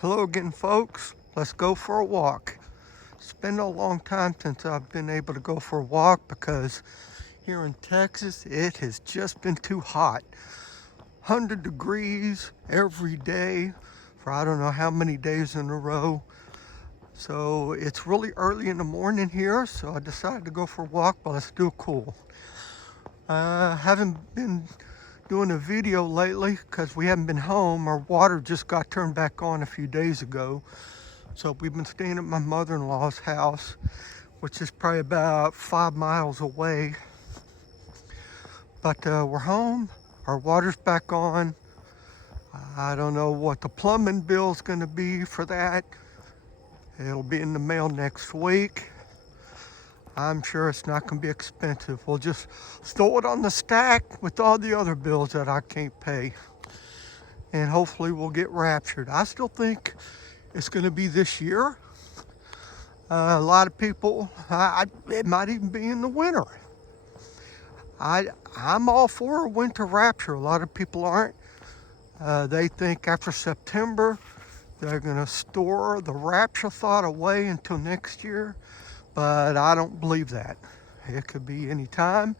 Hello again, folks. Let's go for a walk. It's been a long time since I've been able to go for a walk because here in Texas it has just been too hot. 100 degrees every day for I don't know how many days in a row. So it's really early in the morning here, so I decided to go for a walk, but let's do it cool. Haven't been doing a video lately because we haven't been home. Our water just got turned back on a few days ago. So we've been staying at my mother-in-law's house, which is probably about 5 miles away. But we're home, our water's back on. I don't know what the plumbing bill's gonna be for that. It'll be in the mail next week. I'm sure it's not gonna be expensive. We'll just throw it on the stack with all the other bills that I can't pay. And hopefully we'll get raptured. I still think it's gonna be this year. A lot of people, it might even be in the winter. I'm all for a winter rapture. A lot of people aren't. They think after September, they're gonna store the rapture thought away until next year. But I don't believe that. It could be any time.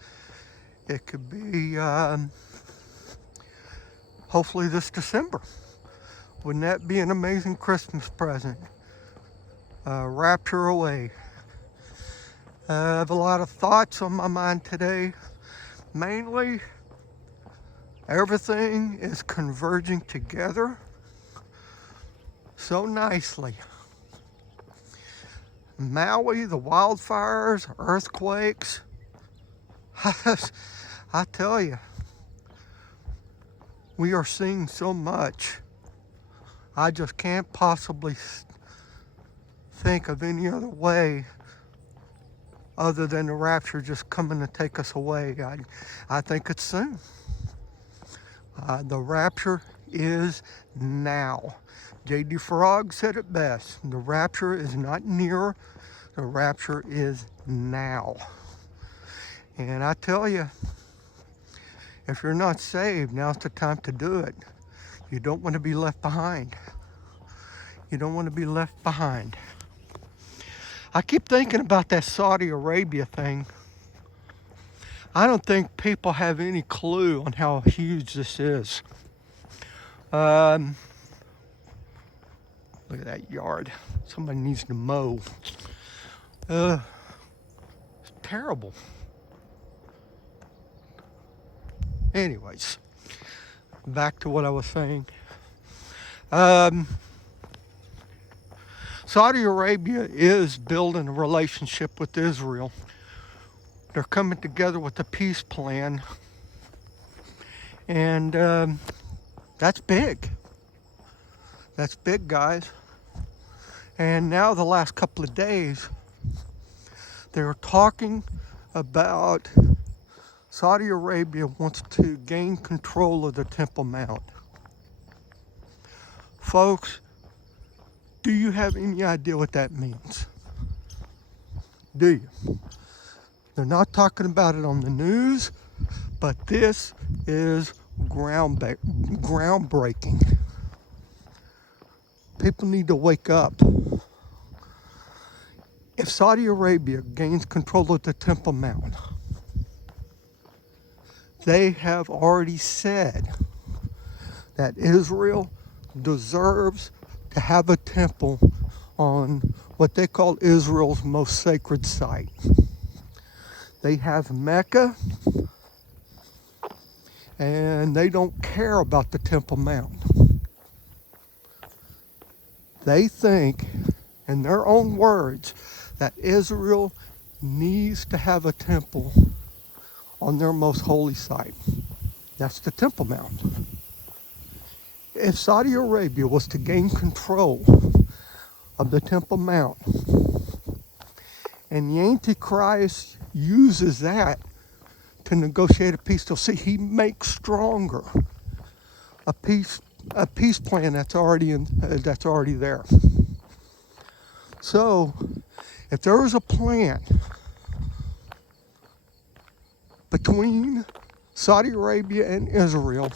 It could be hopefully this December. Wouldn't that be an amazing Christmas present? Rapture away. I have a lot of thoughts on my mind today. Mainly, everything is converging together so nicely. Maui, the wildfires, earthquakes. I tell you, we are seeing so much. I just can't possibly think of any other way other than the rapture just coming to take us away. I think it's soon. The rapture is now. J.D. Frog said it best. The rapture is not near. The rapture is now. And I tell you, if you're not saved, now's the time to do it. You don't want to be left behind. You don't want to be left behind. I keep thinking about that Saudi Arabia thing. I don't think people have any clue on how huge this is. Look at that yard. Somebody needs to mow. It's terrible. Anyways, back to what I was saying. Saudi Arabia is building a relationship with Israel. They're coming together with a peace plan. And that's big. That's big, guys. And now the last couple of days, they're talking about Saudi Arabia wants to gain control of the Temple Mount. Folks, do you have any idea what that means? Do you? They're not talking about it on the news, but this is groundbreaking. People need to wake up. If Saudi Arabia gains control of the Temple Mount, they have already said that Israel deserves to have a temple on what they call Israel's most sacred site. They have Mecca, and they don't care about the Temple Mount. They think, in their own words, that Israel needs to have a temple on their most holy site. That's the Temple Mount. If Saudi Arabia was to gain control of the Temple Mount, and the Antichrist uses that to negotiate a peace deal, see, he makes stronger a peace plan that's already there. So, if there was a plan between Saudi Arabia and Israel,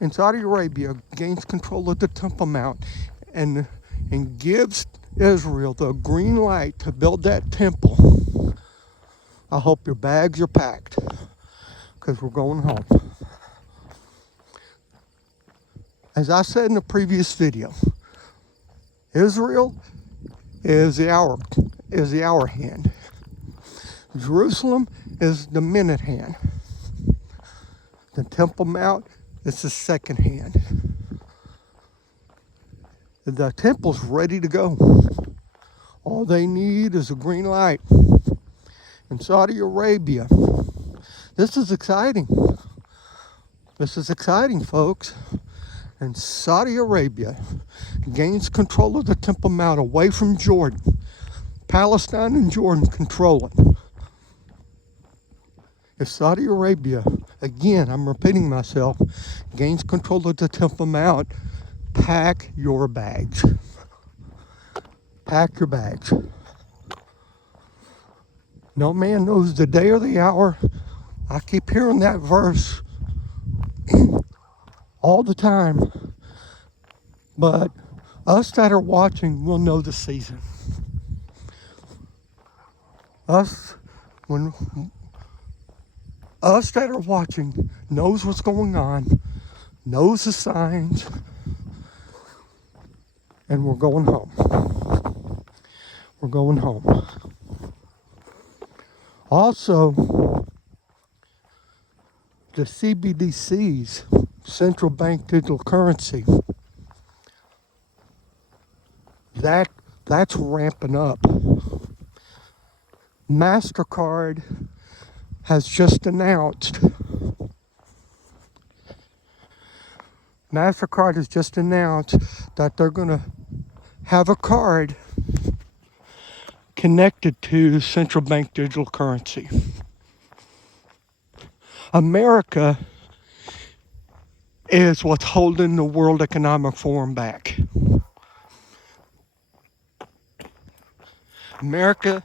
and Saudi Arabia gains control of the Temple Mount and gives Israel the green light to build that temple, I hope your bags are packed, because we're going home. As I said in the previous video, Israel is the hour hand. Jerusalem is the minute hand. The Temple Mount is the second hand. The temple's ready to go. All they need is a green light. In Saudi Arabia, this is exciting. This is exciting, folks. And Saudi Arabia gains control of the Temple Mount away from Jordan. Palestine and Jordan control it. If Saudi Arabia, again, I'm repeating myself, gains control of the Temple Mount, pack your bags. Pack your bags. No man knows the day or the hour. I keep hearing that verse all the time. But us that are watching will know the season. Us that are watching knows what's going on, knows the signs, and we're going home. We're going home. Also, the CBDCs, central bank digital currency, that's ramping up. MasterCard has just announced that they're going to have a card connected to central bank digital currency. America is what's holding the World Economic Forum back. America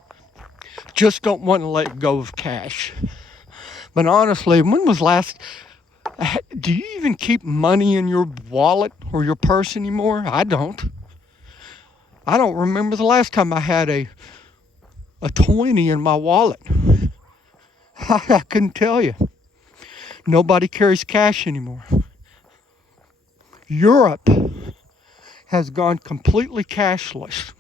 just don't want to let go of cash. But honestly, when was do you even keep money in your wallet or your purse anymore? I don't. I don't remember the last time I had a 20 in my wallet. I couldn't tell you. Nobody carries cash anymore. Europe has gone completely cashless.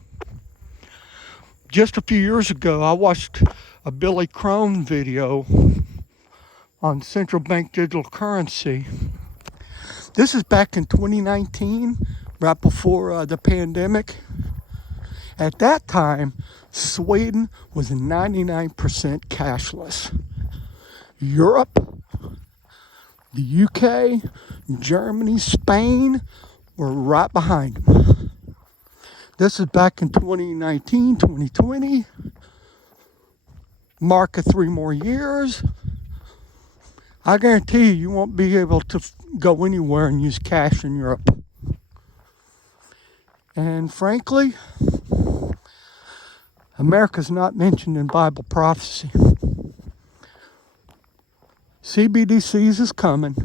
Just a few years ago, I watched a Billy Crone video on central bank digital currency. This is back in 2019, right before the pandemic. At that time, Sweden was 99% cashless. Europe, the UK, Germany, Spain were right behind them. This is back in 2019, 2020. Mark of 3 more years. I guarantee you won't be able to go anywhere and use cash in Europe. And frankly, America's not mentioned in Bible prophecy. CBDCs is coming.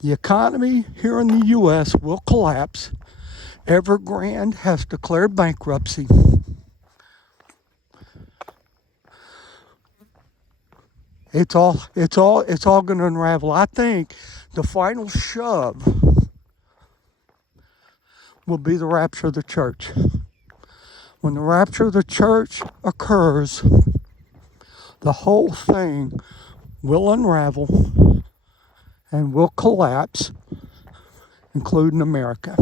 The economy here in the U.S. will collapse. Evergrande has declared bankruptcy. It's all going to unravel. I think the final shove will be the rapture of the church. When the rapture of the church occurs, the whole thing will unravel and will collapse, including America.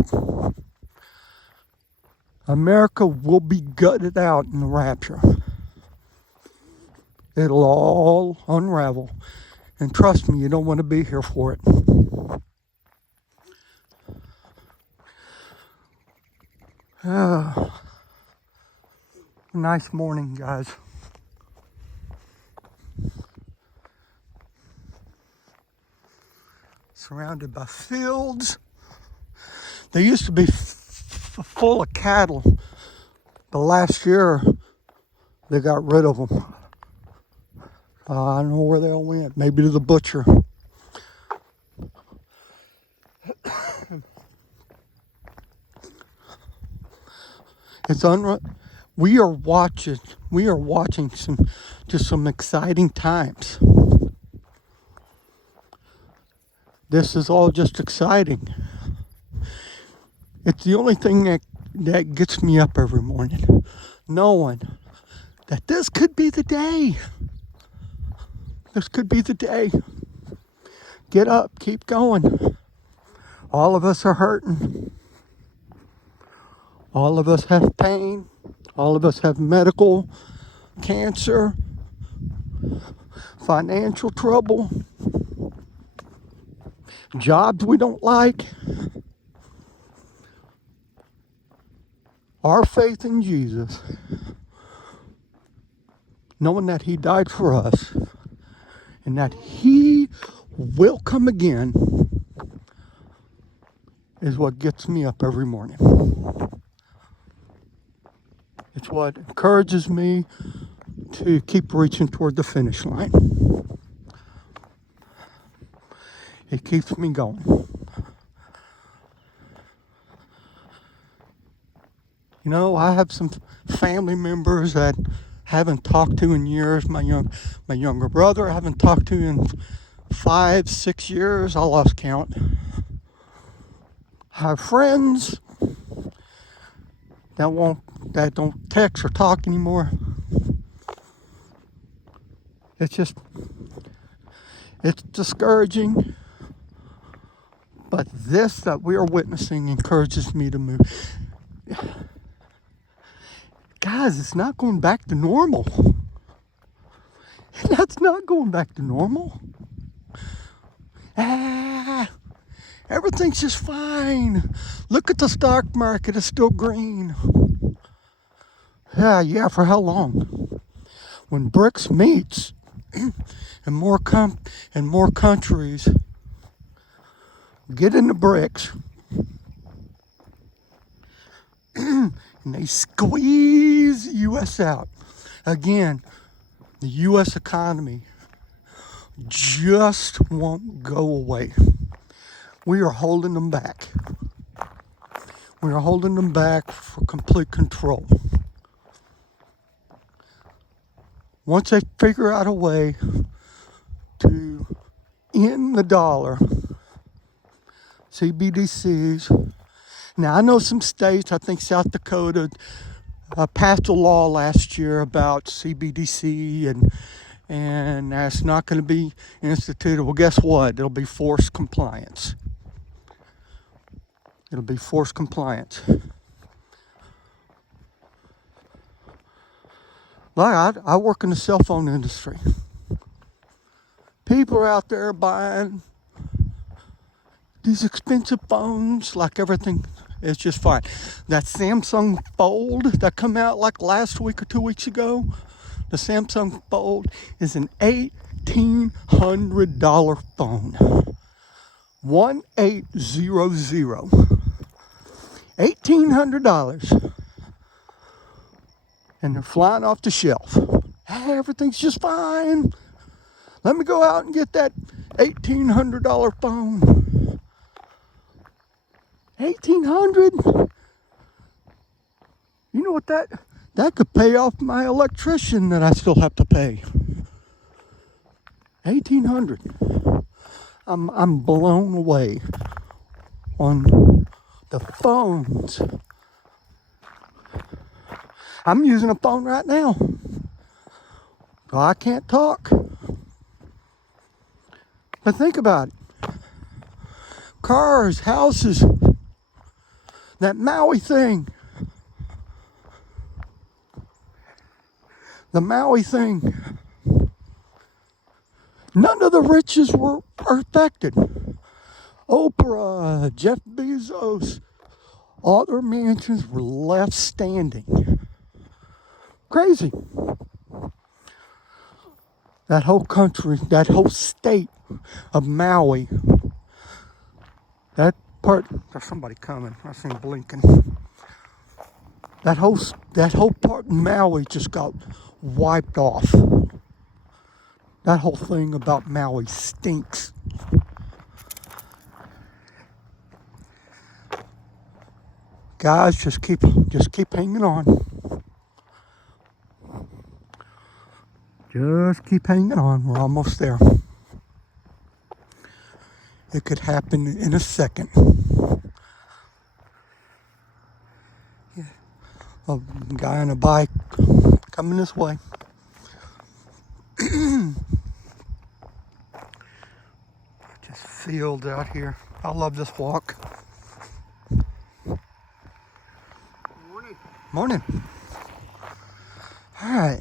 America will be gutted out in the rapture. It'll all unravel. And trust me, you don't want to be here for it. Nice morning, guys. Surrounded by fields. They used to be full of cattle, but last year they got rid of them. I don't know where they all went. Maybe to the butcher. It's we are watching some exciting times. This is all just exciting. It's the only thing that gets me up every morning, knowing that this could be the day. This could be the day. Get up, keep going. All of us are hurting. All of us have pain. All of us have medical, cancer, financial trouble, jobs we don't like. Our faith in Jesus, knowing that He died for us and that He will come again, is what gets me up every morning. It's what encourages me to keep reaching toward the finish line. It keeps me going. You know, I have some family members that haven't talked to in years. My younger brother I haven't talked to in 5-6 years. I lost count. I have friends that don't text or talk anymore. It's discouraging. But this that we are witnessing encourages me to move. Guys, it's not going back to normal. That's not going back to normal. Everything's just fine. Look at the stock market, it's still green. Yeah, for how long? When BRICS meets and more countries get into BRICS and they squeeze the U.S. out. Again, the U.S. economy just won't go away. We are holding them back. We are holding them back for complete control. Once they figure out a way to end the dollar, CBDCs. Now, I know some states, I think South Dakota, passed a law last year about CBDC, and that's not going to be instituted. Well, guess what? It'll be forced compliance. It'll be forced compliance. Like I work in the cell phone industry. People are out there buying these expensive phones like everything is just fine. That Samsung Fold that come out like last week or 2 weeks ago, the Samsung Fold is an $1,800 phone. 1800. $1,800. And they're flying off the shelf. Hey, everything's just fine. Let me go out and get that $1,800 phone. $1,800? You know what that could pay off my electrician that I still have to pay. $1,800. I'm blown away on the phones. I'm using a phone right now. So I can't talk. But think about it. Cars, houses, that Maui thing. The Maui thing. None of the riches are affected. Oprah, Jeff Bezos, all their mansions were left standing. Crazy. That whole country, that whole state of Maui, that part, there's somebody coming, I see him blinking. That whole part of Maui just got wiped off. That whole thing about Maui stinks. Guys, just keep hanging on. Just keep hanging on. We're almost there. It could happen in a second. Yeah. A guy on a bike coming this way. Just fields out here. I love this walk. Morning. Morning. All right.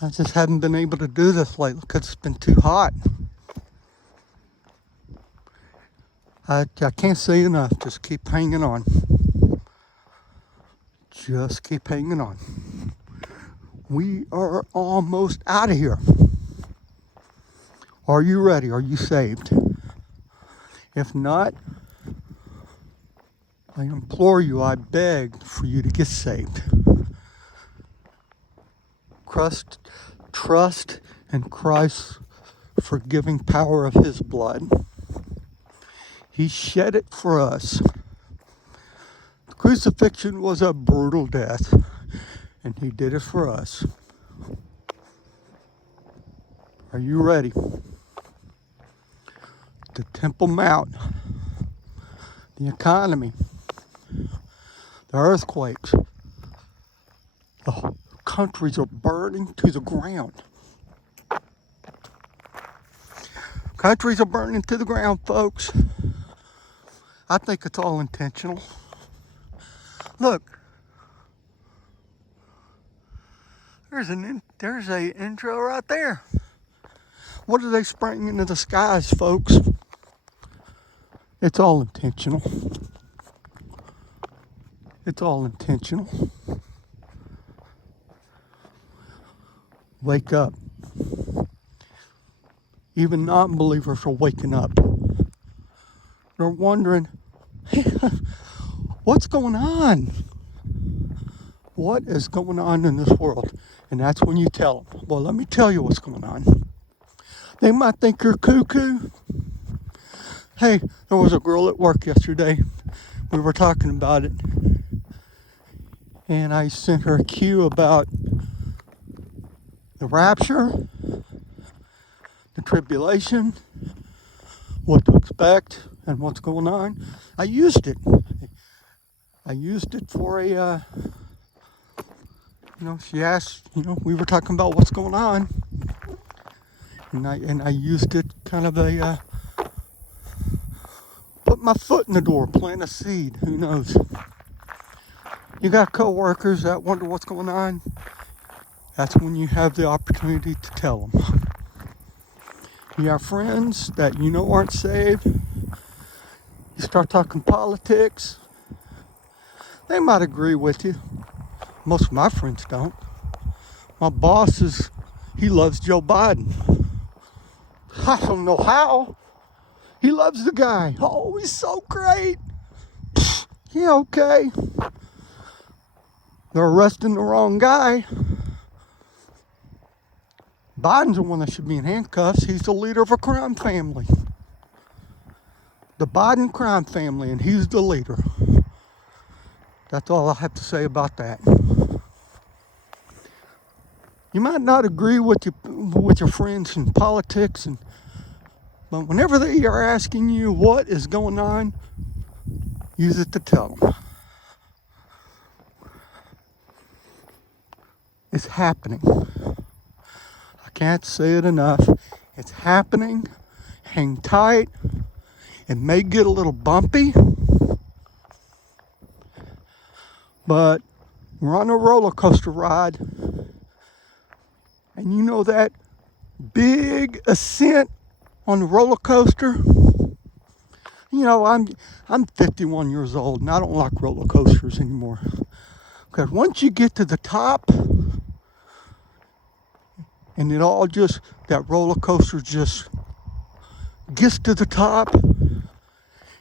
I just haven't been able to do this lately because it's been too hot. I can't say enough. Just keep hanging on. Just keep hanging on. We are almost out of here. Are you ready? Are you saved? If not, I implore you, I beg for you to get saved. Trust in Christ's forgiving power of his blood. He shed it for us. The crucifixion was a brutal death, and he did it for us. Are you ready? The Temple Mount, the economy, the earthquakes, the countries are burning to the ground. Countries are burning to the ground, folks. I think it's all intentional. Look, there's a intro right there. What are they spraying into the skies, folks? It's all intentional. It's all intentional. Wake up. Even non-believers are waking up. They're wondering, what's going on? What is going on in this world? And that's when you tell them, well, let me tell you what's going on. They might think you're cuckoo. Hey, there was a girl at work yesterday. We were talking about it. And I sent her a cue about the rapture, the tribulation, what to expect, and what's going on. I used it. I used it for a, she asked, we were talking about what's going on. And I used it kind of put my foot in the door, plant a seed, who knows. You got coworkers that wonder what's going on. That's when you have the opportunity to tell them. You have friends that aren't saved. You start talking politics. They might agree with you. Most of my friends don't. My boss he loves Joe Biden. I don't know how. He loves the guy. Oh, he's so great. Yeah, okay. They're arresting the wrong guy. Biden's the one that should be in handcuffs. He's the leader of a crime family. The Biden crime family, and he's the leader. That's all I have to say about that. You might not agree with your friends in politics, but whenever they are asking you what is going on, use it to tell them. It's happening. I can't say it enough. It's happening. Hang tight. It may get a little bumpy, but we're on a roller coaster ride. And you know that big ascent on the roller coaster? I'm 51 years old and I don't like roller coasters anymore. Because once you get to the top, and that roller coaster just gets to the top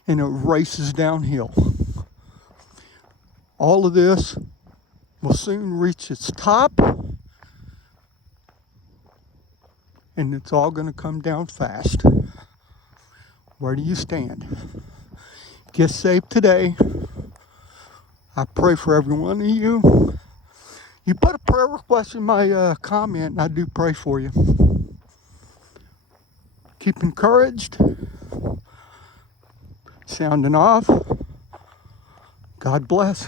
and it races downhill. All of this will soon reach its top, and it's all going to come down fast. Where do you stand? Get saved today. I pray for every one of you. You put a prayer request in my comment, and I do pray for you. Keep encouraged. Sounding off. God bless.